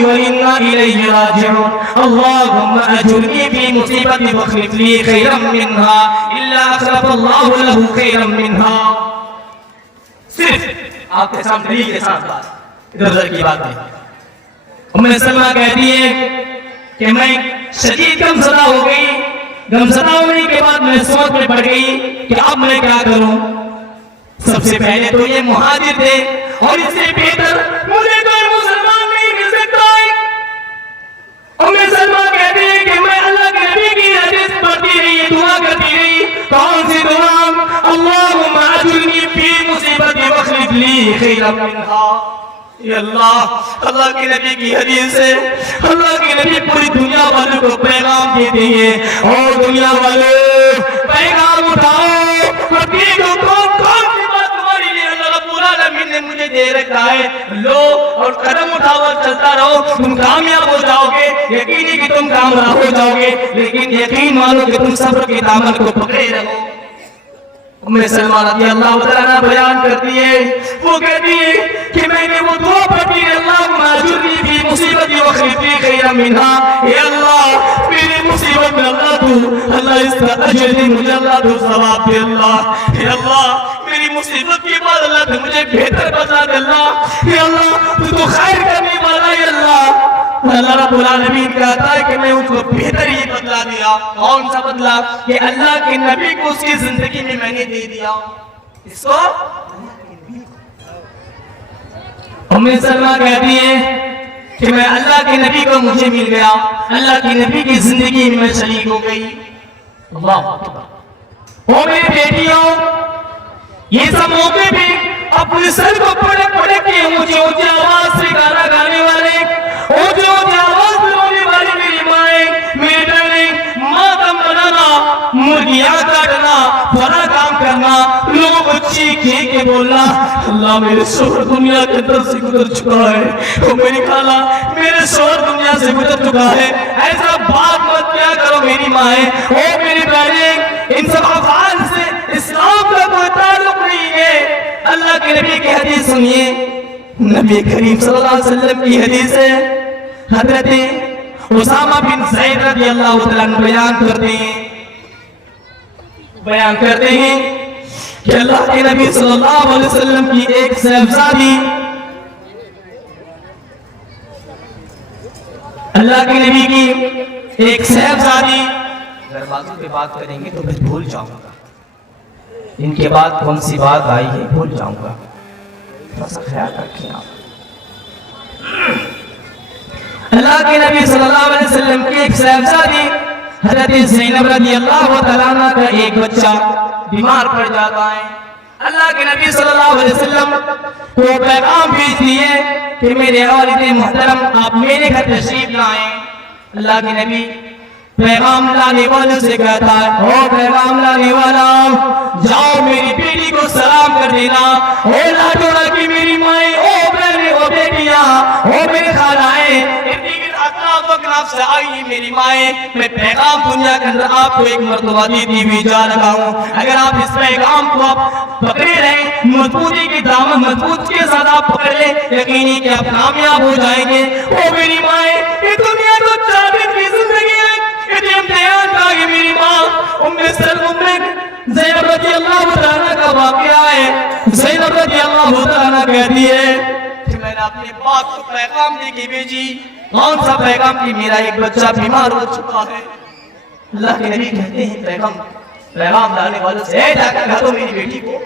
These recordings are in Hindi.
व इन्ना इलैहि राजिऊन। अल्लाहुम्मा अजुरनी फी मुसीबती वख्लिफ ली खैरम मिन्हा इल्ला अखलफल्लाहु लहु खैरम मिन्हा। सिर्फ आपके सामने दलील के साथ बात, इधर की बात है। उम्मे सलमा कहती है कि मैं शदीद गमज़दा हो गई। गमज़दा होने के बाद मैं सोच में पड़ गई कि अब मैं क्या करूं। सबसे पहले तो ये मुहाजिर थे और इससे बेहतर मुझे कोई मुसलमान नहीं मिल सकता है। उम्मे सलमा कहती है कि मैं अल्लाह के नबी की हदीस पढ़ती रही, दुआ करती रही। कौन सी दुआ? अल्लाहुम्मा अजुरनी फी मुसीबती वख्लिफ ली खैरम मिन्हा। अल्लाह, अल्लाह के नबी की हदीस है। अल्लाह के नबी पूरी दुनिया वालों को पैगाम देते हैं और दुनिया वाले पैगाम उठाओ। ने मुझे दे रखा है, लो और कदम उठाओ, चलता रहो, तुम कामयाब हो जाओगे। यकीन है कि तुम कामयाब हो जाओगे, लेकिन यकीन मानो कि तुम सब्र के दामन को पकड़े रहो। उम्मे सलमा रज़ियल्लाहु तआला अन्हा बयान करती है, वो कहती है कि मैंने वो दुआ पढ़ी, अल्लाहुम्मा अजुरनी फी मुसीबती वख्लिफ ली खैरम मिन्हा। हे अल्लाह, मेरी मुसीबत में अल्लाह इसका अजर दे मुझे, अल्लाह तू सवाब दे। अल्लाह, हे अल्लाह, मेरी मुसीबत के बाद अल्लाह तू मुझे बेहतर बता दे। अल्लाह, हे अल्लाह, तू तो खैर करने वाला है। अल्लाह, अल्लाह रब्बुल आलमीन कहता है कि मैं उसको बेहतर ही बदला दिया। कौन सा बदला? कि अल्लाह के नबी को उसकी जिंदगी में मैंने दे दिया। इसको उम्मे सलमा कहती है कि मैं अल्लाह के नबी को मुझे मिल गया, अल्लाह के नबी की जिंदगी में मैं शरीक हो गई। अल्लाह, ओ मेरी बेटियों, ये सब मौके पे अपने सर को पड़क पड़क के ऊंची ऊंची आवाज से गाना गाने वाले, ऊंची ऊंची आवाज में रोने वाली मेरी माए, मेरे बहने, मातम मनाना, मुर्गियां काटना, बड़ा काम करना, लोगों को चीख के बोलना, अल्लाह मेरे शोहर दुनिया के अंदर से गुजर चुका है, तो मेरी खाला मेरे शोहर दुनिया से गुजर चुका है। ऐसा बात मत क्या करो मेरी माए, ओ मेरी बहने, इन सब अफआल से इस्लाम का कोई ताल्लुक नहीं है। अल्लाह के नबी की हदीस सुनिए, नबी करीम सल्लल्लाहु अलैहि वसल्लम की हदीस है। हजरत उसामा बिन ज़ैद रज़ियल्लाहु तआला अन्हु बयान करते हैं कि अल्लाह के नबी सल्लल्लाहु अलैहि वसल्लम की एक साहबजादी, अल्लाह के नबी की एक साहबजादी, अगर बाजू पे बात करेंगे तो मैं भूल जाऊंगा, इनके बाद कौन सी बात आई है भूल जाऊंगा, थोड़ा सा ख्याल रखें आप। अल्लाह के नबी सल्लल्लाहु अलैहि वसल्लम की एक साहबजादी हज़रत ज़ैनब रज़ियल्लाहु तआला अन्हा का एक बच्चा बीमार पड़ जाता है। अल्लाह के नबी सल्लल्लाहु अलैहि वसल्लम को पैगाम भेज दिए कि मेरे वालिद मोहतरम आप मेरे घर तशरीफ लाएं। अल्लाह के नबी पैगाम लाने वाले से कहता है, ओ पैगाम लाने वाला, जाओ मेरी बेटी को सलाम कर देना। ओ लाडोरा की मेरी माए, ओ बहने, ओ बेटियां, ओ मेरे खालाएं, से आई मेरी माए, मैं पैगाम दुनिया के अंदर आपको एक मर्तबा देती हुई जा रहा हूँ। अगर आप इस पैगाम को आप पकड़े रहे, मजबूती की दामन मजबूत के साथ आप पकड़ ले, यकीनी कि आप कामयाब हो जाएंगे। ओ मेरी माए, ये दुनिया तो जाबित की जिंदगी है, ये इम्तिहान का है। मेरी माँ उम्मे ज़ैनब रज़ियल्लाहु तआला का वाक़या है। ज़ैनब रज़ियल्लाहु तआला कहती है कि मैंने अपने बाप को पैगाम दे के भेजी। कौन सा पैगाम? कि मेरा एक बच्चा बीमार हो चुका है। अल्लाह के नबी कहते हैं पैगाम लाने वालों से जाकर कहा दो मेरी बेटी को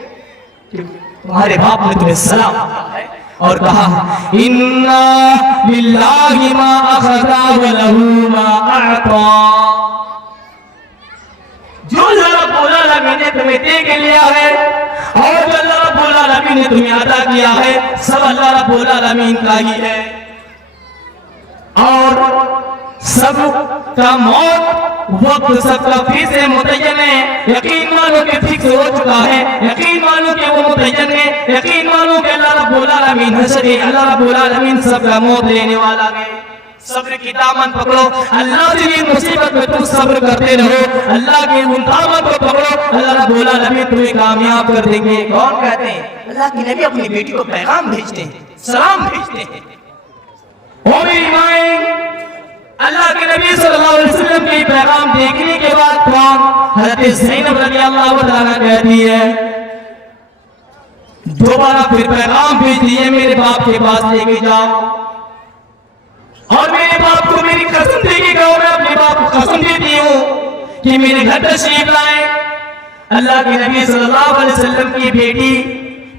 कि तुम्हारे बाप ने तुम्हें सलाम किया है और कहा, इन्ना लिल्लाहि मा अखज़ा व लहू मा अअता। जो अल्लाह रब्बुल आलमीन ने तुम्हें दे के लिया है और जो अल्लाह रब्बुल आलमीन ने तुम्हें अता किया है, सब अल्लाह रब्बुल आलमीन का ही है। और सब का मौत वक्त सबका फिर से मुतय्यन है। यकीन मानो कि फिक्स हो चुका है, यकीन मानो कि वो मुतय्यन है, यकीन मानो कि अल्लाह रब्बुल आलमीन हशर है, अल्लाह रब्बुल आलमीन सबका मौत लेने वाला है। सब्र की दामन पकड़ो, अल्लाह की मुसीबत में तुम सब्र करते रहो, अल्लाह के उन दामन को पकड़ो, अल्लाह रब्बुल आलमीन तुम्हें कामयाब कर देंगे। कौन कहते हैं? अल्लाह के नबी अपनी बेटी को पैगाम भेजते हैं, सलाम भेजते हैं। ओ मेरी माँ, नबी सल्लल्लाहु अलैहि वसल्लम के पैगाम देखने के बाद कौन हजरत ज़ैनब रज़ियल्लाहु तआला कहती है, दोबारा फिर पैगाम भेज दिए, मेरे बाप के पास लेके जाओ और मेरे बाप को मेरी कसम देके कहो, मैं अपने बाप को कसम देती हूँ कि मेरे घर तशरीफ लाए। अल्लाह के नबी सल्लल्लाहु अलैहि वसल्लम की बेटी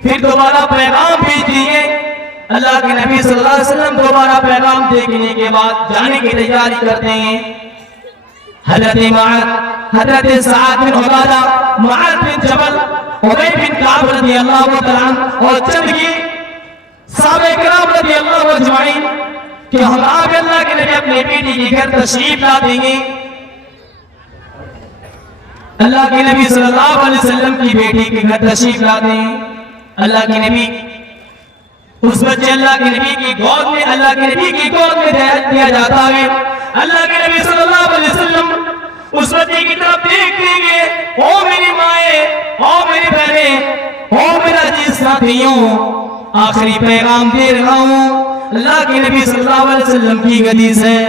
फिर दोबारा पैगाम भेज दिए। अल्लाह के नबी सल्लल्लाहु अलैहि वसल्लम दोबारा पैगाम देखने के बाद जाने की तैयारी करते हैं। हजरत मुआद, हजरत सआद बिन उबादा, मुआद बिन जबल, उबय बिन काब रज़ियल्लाहु तआला अन्हु और चंद की सहाबा किराम रज़ियल्लाहु अजमईन कि हम आगे अल्लाह के नबी अपने बेटी के घर तशरीफ ला देंगे। अल्लाह के नबी सल्लल्लाहु अलैहि वसल्लम की बेटी के घर तशरीफ ला देंगे। अल्लाह के नबी उस बच्चे अल्लाह के नबी की गोद में, अल्लाह के नबी की गोद में दिया जाता है। अल्लाह के नबी सल्लल्लाहु अलैहि वसल्लम उस बच्चे की तरफ देख देंगे, ओ मेरी माए, ओ मेरी बहनें, ओ मेरा अजीज साथियों, आखिरी पैगाम दे रहा हूँ अल्लाह के नबी सल्लल्लाहु अलैहि वसल्लम की हदीस है।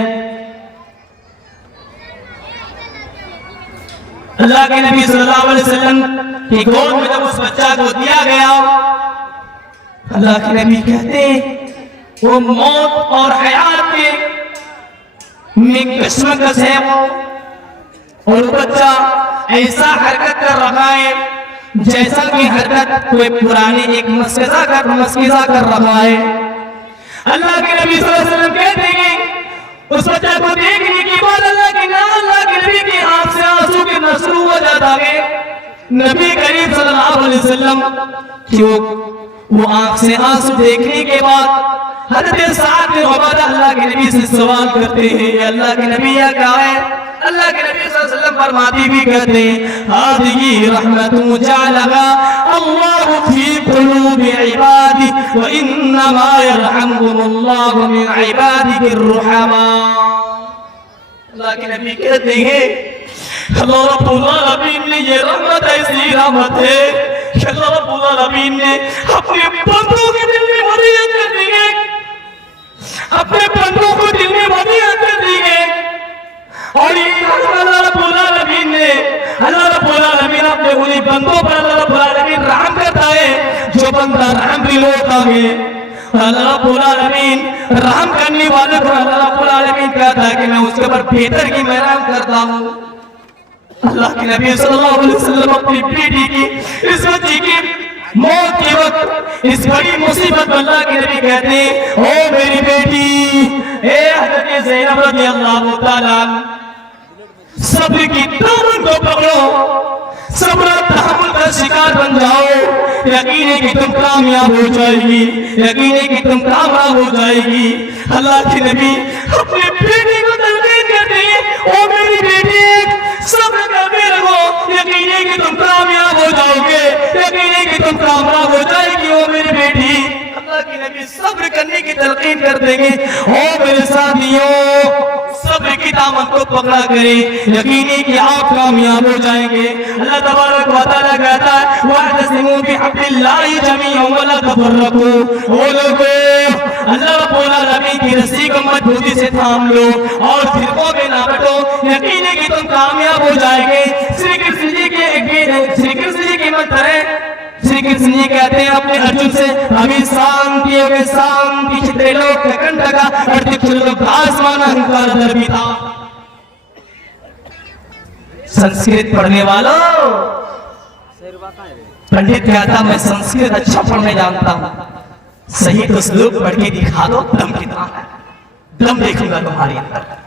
अल्लाह के नबी सल्लल्लाहु अलैहि वसल्लम की गोद में जब उस बच्चा को दिया गया, अल्लाह के नबी कहते वो मौत और हयात के में कशमकश है वो, और बच्चा ऐसा हरकत कर रहा है जैसा कि हरकत कोई पुरानी एक मस्किज़ा कर रहा है। अल्लाह के नबी सल्लल्लाहु अलैहि वसल्लम कहते हैं उस बच्चा को देखने के बाद अल्लाह के नबी की आंख से आंसू गिरना शुरू हो जाता है। नबी करीम सल्लल्लाहु अलैहि वसल्लम क्यों वो आंख से आंसू देखने के बाद हजरत सआद बिन उबादा अल्लाह के नबी से सवाल करते हैं, अल्लाह के नबी यह क्या है? अल्लाह के नबी सल्लल्लाहु अलैहि वसल्लम फरमाते भी कहते हैं हाज़िही रहमतुन जअलहा अल्लाहु फी कुलूबि इबादी व इन्नमा यरहमुल्लाहु मिन इबादिहिर रुहमा। अल्लाह के नबी कहते हैं अल्लाह रब्बुल आलमीन ने ये रहमत ऐसी रहमत है कि अल्लाह रब्बुल आलमीन ने अपने बंदों के दिल में मदीयत कर दी है, अपने बंदों को दिल में मदीयत कर दी है। और ये अल्लाह रब्बुल आलमीन ने, अल्लाह रब्बुल आलमीन अपने उन्हीं बंदों पर अल्लाह रब्बुल आलमीन रहम करता है जो बंदा रहम भी होता है। अल्लाह रब्बुल आलमीन रहम करने वाले को अल्लाह रब्बुल आलमीन कहता है कि मैं उसके ऊपर बेहतर की मैं रहम करता हूँ। अल्लाह के नबी सल्लल्लाहु अलैहि वसल्लम अपनी बेटी की, इस बच्ची की मौत के वक्त इस बड़ी मुसीबत में अल्लाह के नबी कहते हैं ओ मेरी बेटी, ए हज़रत ज़ैनब रज़ियल्लाहु तआला सब्र की दामन को पकड़ो, सब्र तहम्मुल का शिकार बन जाओ, यकीन है कि तुम कामयाब हो जाएगी, यकीन है कि तुम कामयाब हो जाएगी। अल्लाह के नबी अपने बेटी को तलकीन करते हैं ओ मेरी बेटी सब्र करते रहो, यकीन है कि तुम कामयाब हो जाओगे, यकीन है कि तुम कामयाब हो जाएगी ओ मेरी बेटी। अल्लाह के नबी सब्र करने की तलकीन कर देंगे। ओ मेरे साथियों, सब्र की दामन को पकड़ा करें, यकीन है कि आप कामयाब हो जाएंगे। अल्लाह तबारक व तआला कहता है वअतसिमू बिहब्लिल्लाहि जमीअन वला तफर्रकू। ओ लोगों, अल्लाह रब्बुल आलमीन की रस्सी को मजबूती से थाम लो और फिरकों में ना बंटो, यकीन है कि तुम कामयाब हो जाएंगे। श्री कृष्ण जी के मंत्र है, श्री कृष्ण जी कहते हैं अपने अर्जुन से अभी शांति हो गए, शांति चित्रेलोक कंटका अर्तिक्षलोक आसमान अहंकार दर्पिता। संस्कृत पढ़ने वालों, पंडित कहता मैं संस्कृत अच्छा पढ़ने जानता हूं, सही तो श्लोक पढ़ के दिखा दो, दम कितना है, दम देखूंगा तुम्हारे अंदर।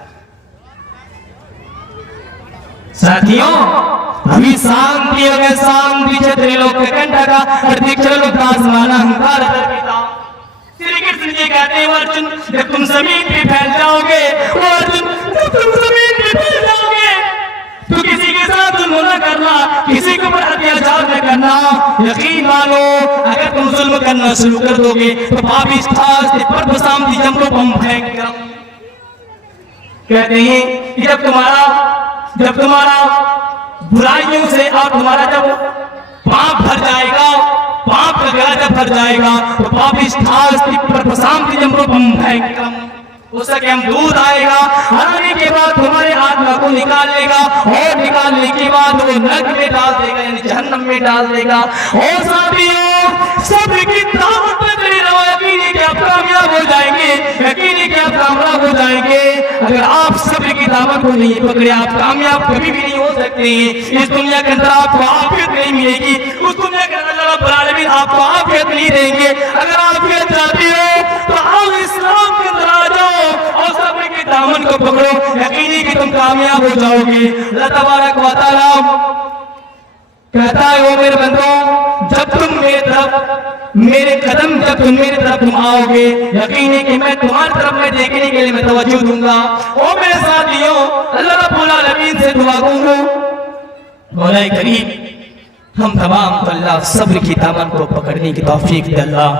साथियों, अभी शांति हो गए, शांति त्रिलोक कंटका अर्तिक्षलोक आसमान अहंकार दर्पिता। श्री कृष्ण जी कहते हैं अर्जुन जब तुम जमीन पे फैल जाओगे, वो अर्जुन जब तुम जमीन पे फैल जाओगे तो किसी के साथ जुल्म न करना, किसी के ऊपर अत्याचार न करना। यकीन मानो अगर तुम जुल्म करना शुरू कर दोगे तो पापी पर्वसामती जमरो बम फेंकेगा। कहते हैं कि जब तुम्हारा बुराइयों से और तुम्हारा जब पाप भर जाएगा, पाप का गला जब भर जाएगा तो पापी पर्वसामती जमरो बम फेंकेगा। उस टाइम दूध आएगा, आने के बाद तुम्हारे आत्मा को निकाल लेगा और निकालने के बाद वो नरक में डाल देगा, यानी जहन्नम में डाल देगा। और साथियों, सब्र की दावत पकड़े रहो, यकीनी कि आप कामयाब हो जाएंगे, यकीनी कि आप कामयाब हो जाएंगे। अगर आप सब्र की दावत को नहीं पकड़े, आप कामयाब कभी भी नहीं हो सकते। इस दुनिया के अंदर आपको आफियत नहीं मिलेगी, उस दुनिया के अंदर अल्लाह रब्बुल आलमीन आपको आफियत नहीं देंगे। अगर आफियत चाहती हो तो आओ इस्लाम के अंदर आ जाओ और सब्र के दामन को पकड़ो, यकीनी कि तुम कामयाब हो जाओगे। अल्लाह तबारक व तआला कहता है, वो मेरे बंदों, जब तुम मेरे तरफ, मेरे कदम जब तुम मेरे तरफ तुम आओगे, यकीनी कि मैं तुम्हारी तरफ में देखने के लिए मैं तवज्जो दूंगा। और मेरे साथियों, अल्लाह रब्बुल आलमीन से दुआ करूंगा, मौला करीम हम तमाम को अल्लाह सब्र की दामन को पकड़ने की तौफीक दे अल्लाह।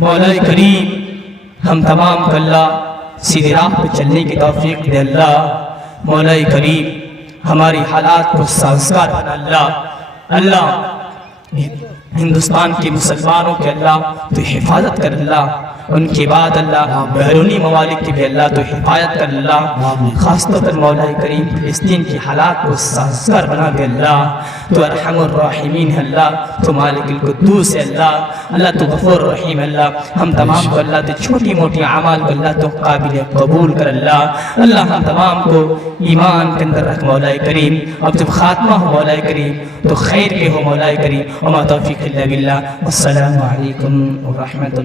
मौला करीम हम तमाम को अल्लाह सीधी राह पर चलने की तौफीक दे अल्लाह। मौला करीम हमारी हालात को साजगार बना अल्लाह। अल्लाह हिंदुस्तान के मुसलमानों के अल्लाह तो हिफाजत कर अल्लाह, उनके बाद अल्लाह बैरूनी ममालिक की भी अल्लाह तो हिफाजत कर अल्लाह। खासतौर पर मौला करीम फिलिस्तीन की हालात को साजगार बना दे अल्लाह। तो अरहमुर राहिमीन है अल्लाह, तो मालिकुल कुद्दूस है अल्लाह। अल्लाह तो गफूर रहीम अल्लाह। हम तमाम को अल्लाह तो छोटी मोटी अमाल को अल्लाह तो काबिल कबूल कर अल्लाह। अल्लाह हम तमाम को ईमान के अंदर रख मौला करीम। अब जब खात्मा हो मौला करीम तो खैर के हो मौला करीम। वमा तौफीक इल्ला बिल्लाह। अस्सलामु अलैकुम व रहमतुल्लाह।